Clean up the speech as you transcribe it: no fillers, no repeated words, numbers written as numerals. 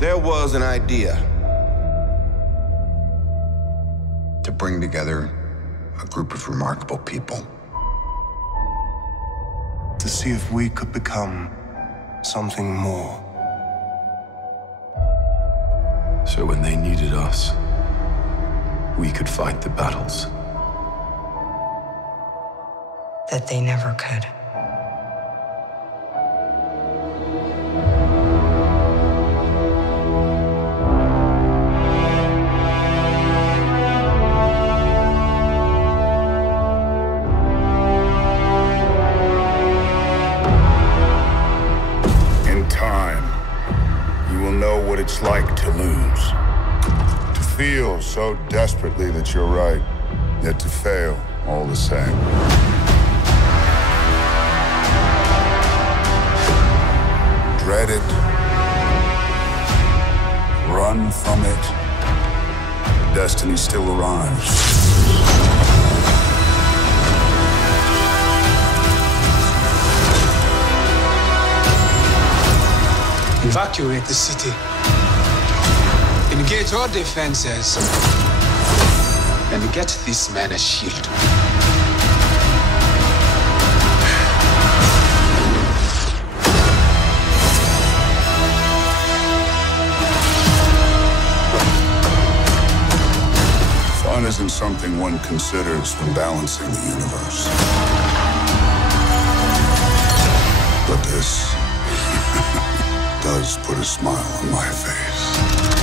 There was an idea to bring together a group of remarkable people. To see if we could become something more. So when they needed us, we could fight the battles that they never could. In time, you will know what it's like to lose. To feel so desperately that you're right, yet to fail all the same. Dread it. Run from it. Destiny still arrives. Evacuate the city. Engage all defenses. And get this man a shield. Fun isn't something one considers when balancing the universe. But this does put a smile on my face.